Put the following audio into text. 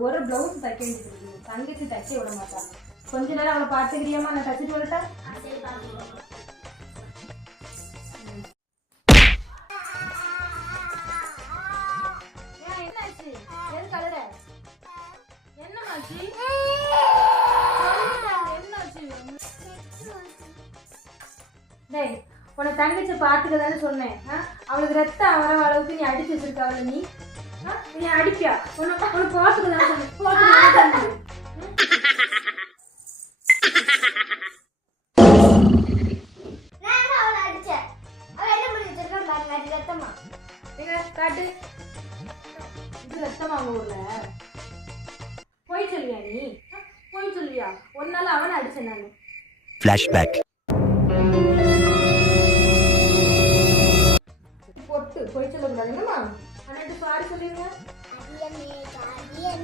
ஒரு ப்ளவுஸ் தைக்க வேண்டியது இருக்குது. தங்கச்சி தைக்க விட மாட்டான். கொஞ்ச நேரம் அவளை பார்த்துக்கிறியாமா? நான் தச்சுட்டு வரட்டா? என்னாச்சு? எது கலர? என்னமாச்சு? என்னாச்சு? டேய், உன்னை தங்கச்சி பார்த்துக்கதானே சொன்னேன். அவளுக்கு ரத்தம் வர அளவுக்கு நீ அடிச்சு வச்சிருக்க. அவளை நீ அடிப்பியா? உன்னை பார்த்துக்கதானே சொன்னேன். காட்டு. இது ரத்தமா அவங்க ஊர்ல? போய் சொல்லியா நீ? போய் சொல்லியா? ஒரு நாள் அவனை அடிச்சேன் நானு. Flashback. பொட்டு போய் சொல்லக்கூடாது. என்னம்மா அண்ணாட்டு சாரி சொல்லிருங்க.